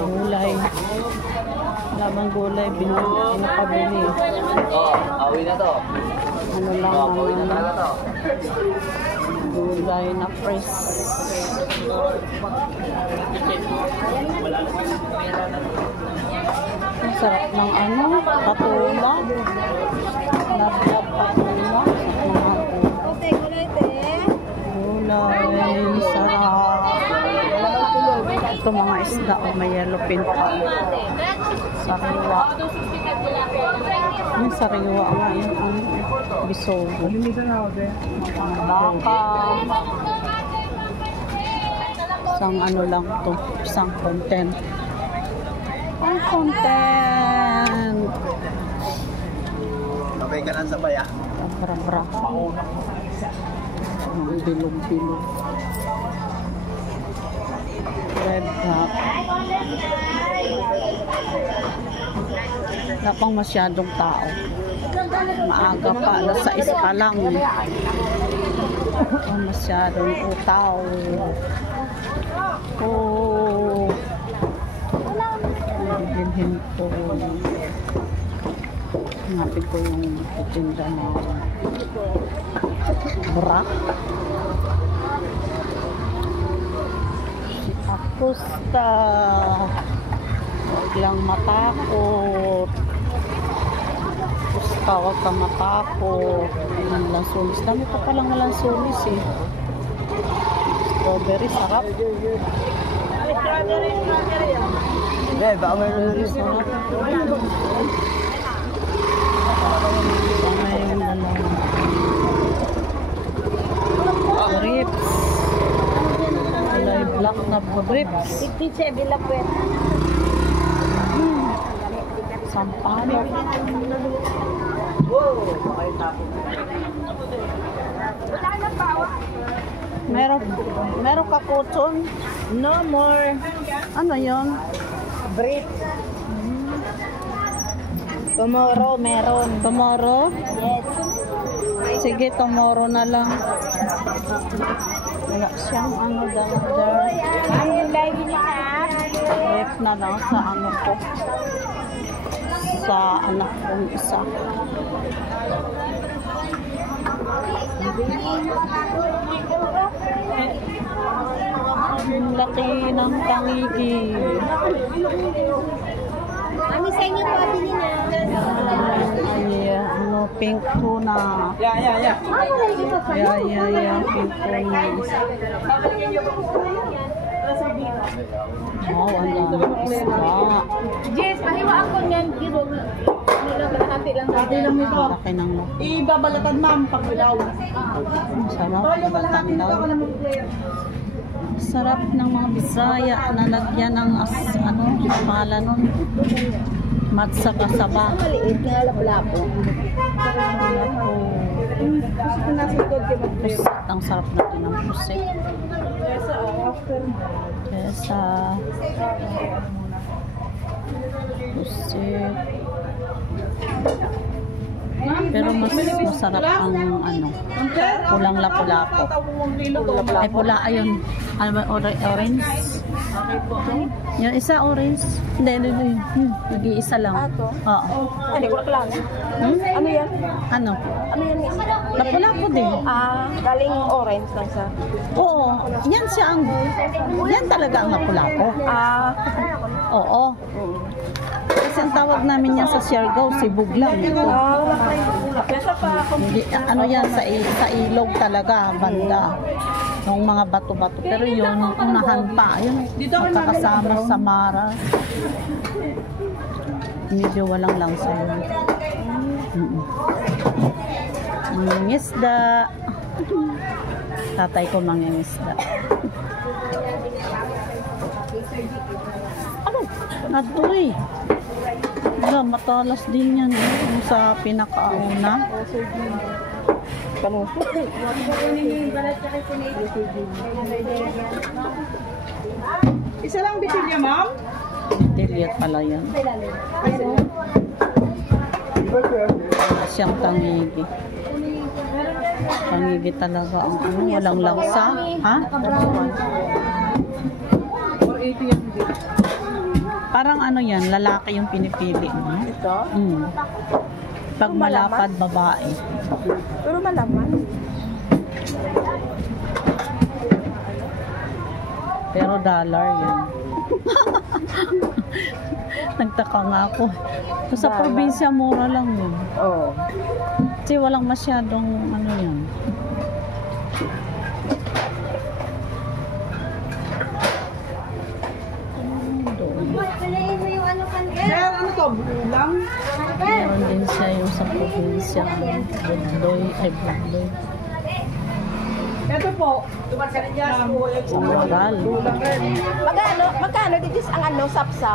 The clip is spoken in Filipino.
Gulay. Labang gulay, pinapabili. Awi na to. Ano lang Awi na talaga to. Gulay na fresh. Ang sarap ng ano, patula. Nablab patula. Gulay, sarap. Ito mga isda o may yellow pin pa. Sariwa. Yung sariwa nga yun ang bisogo. Baka. Isang ano lang to. Isang content. Ang content. Sabay ka lang sabay ah. Bra-bra. Bilog-bilog. Red hot. Wala pang masyadong tao. Maaga pa. Alas 6 pa lang. Wala masyadong tao. Oh. Bilhin ko. Hanapin ko yung titinda na bra. Akusta. Huwag lang matakot. Akusta, huwag ka matakot. Ang lansunis. Dami pa palang lansunis eh. Strawberry, sarap. Strawberry. Eh, baka may lansunis. Sarap. Grips. Kulay black na grips. Sampano. Meron ka kuton? No more. Ano yon? Bread. Tomorrow meron. Tomorrow? Yes. Sige, tomorrow na lang. Wala siyang ano dander. Ang live niya. Rep na lang sa ano ko. Sa anak kong isa. Ang laki ng tangigi. Mami, sa inyo po abili na. Ay, ano, pink tuna. Yeah. Pink tuna. Wow, ang dami isda. Jess, pahiwaan ko niyan. Hati lang sa Ang laki ng laki. Ibabalatan ma'am pag ilaw. Ang sarap. Natandaw. Sarap ng mga Bisaya na lagyan ng ano, pala nun. Matsa kasaba. maliit na lapu-lapu. Pusit. Ang sarap natin ng pusit. Kesa. Pusit. Pero mas masarap ang ano, pulang lapu-lapu. Ay pula, ayun. Ano ba, orange? Yung isa orange. Hindi. Nag-iisa lang. Oo. Hindi ko lang. Ano yan? Ano? Ano yan? Lapu-lapu din. Galing orange lang sa. Oo. Yan siya ang, yan talaga ang lapu-lapu. Oo. Kasi ang tawag namin yan sa Siargao, sibug lang. Hindi, ano yan, sa ilog talaga, banda. Yung mga bato-bato. Pero yun, unahan pa. Yun, magkakasama sa Mara. Medyo walang langsa yun. Mangingisda. Tatay ko mangingisda. Ano? Natoy. Wala, matalas din yan. Yung sa pinakauna. Isa lang bitilya ma'am? Diliat pala yan. Siyang tangigi. Tangigi talaga ang ano, walang langsa. Ha? Parang ano yan, lalaki yung pinipili mo. Ito? Pag malapad, babae. Pero malaman. Pero dollar yan. Nagtaka nga ako. Sa Dollar. probinsya, mura lang yun. Oo. Kasi walang masyadong ano yan. Sir, ano to? Bulang? Meron din siya yung sa probinsya. Bundoy, ay bundoy. Ito po. Sa Moral. Magkano dito ang sapsap?